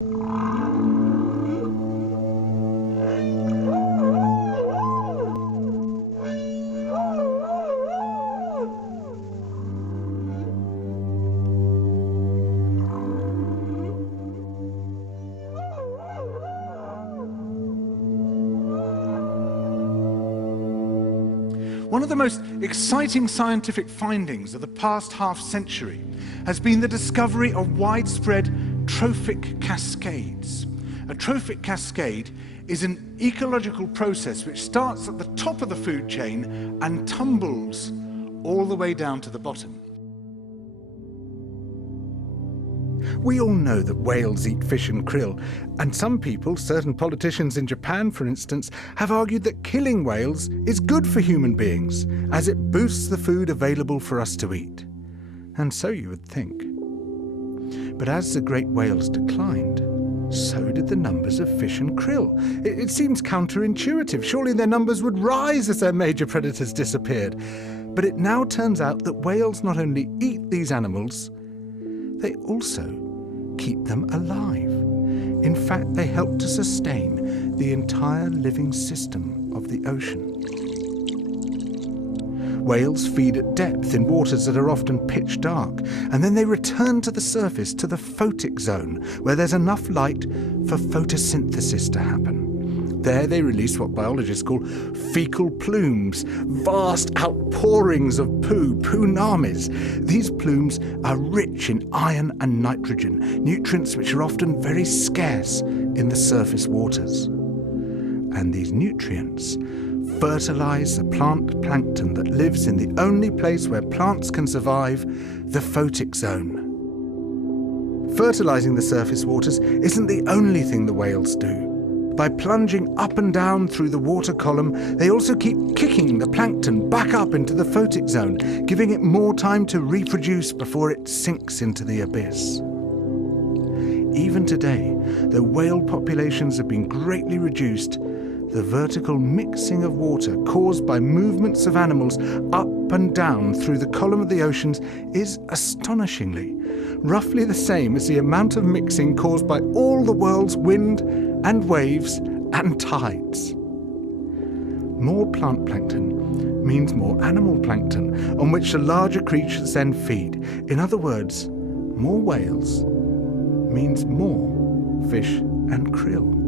One of the most exciting scientific findings of the past half-century has been the discovery of widespread trophic cascades. A trophic cascade is an ecological process which starts at the top of the food chain and tumbles all the way down to the bottom. We all know that whales eat fish and krill, and some people, certain politicians in Japan for instance, have argued that killing whales is good for human beings, as it boosts the food available for us to eat. And so you would think. But as the great whales declined, so did the numbers of fish and krill. It seems counterintuitive. Surely their numbers would rise as their major predators disappeared. But it now turns out that whales not only eat these animals, they also keep them alive. In fact, they help to sustain the entire living system of the ocean. Whales feed at depth in waters that are often pitch dark, and then they return to the surface, to the photic zone, where there's enough light for photosynthesis to happen. There they release what biologists call fecal plumes, vast outpourings of poo, punamis. These plumes are rich in iron and nitrogen, nutrients which are often very scarce in the surface waters. And these nutrients fertilize the plant plankton that lives in the only place where plants can survive, the photic zone. Fertilizing the surface waters isn't the only thing the whales do. By plunging up and down through the water column, they also keep kicking the plankton back up into the photic zone, giving it more time to reproduce before it sinks into the abyss. Even today, though whale populations have been greatly reduced, the vertical mixing of water caused by movements of animals up and down through the column of the oceans is astonishingly roughly the same as the amount of mixing caused by all the world's wind and waves and tides. More plant plankton means more animal plankton, on which the larger creatures then feed. In other words, more whales means more fish and krill.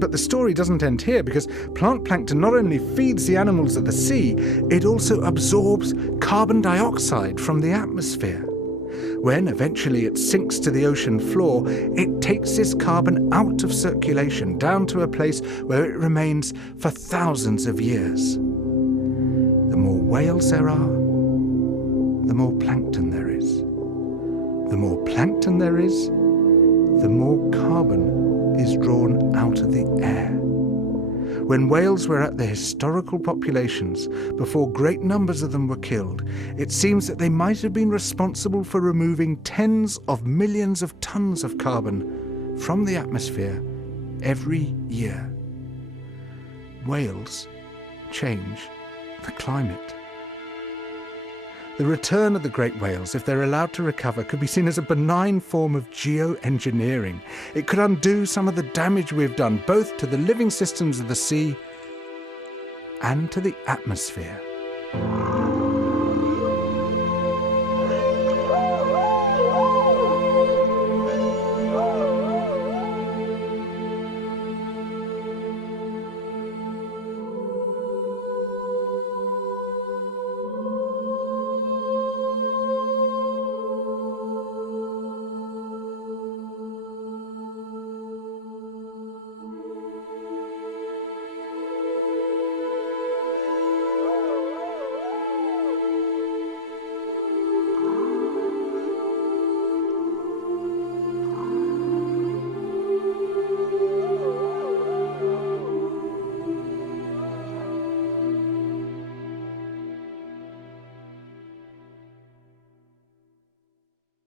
But the story doesn't end here, because plant plankton not only feeds the animals of the sea, it also absorbs carbon dioxide from the atmosphere. When eventually it sinks to the ocean floor, it takes this carbon out of circulation down to a place where it remains for thousands of years. The more whales there are, the more plankton there is. The more plankton there is, the more carbon is drawn out of the air. When whales were at their historical populations, before great numbers of them were killed, it seems that they might have been responsible for removing tens of millions of tons of carbon from the atmosphere every year. Whales change the climate. The return of the great whales, if they're allowed to recover, could be seen as a benign form of geoengineering. It could undo some of the damage we've done, both to the living systems of the sea and to the atmosphere.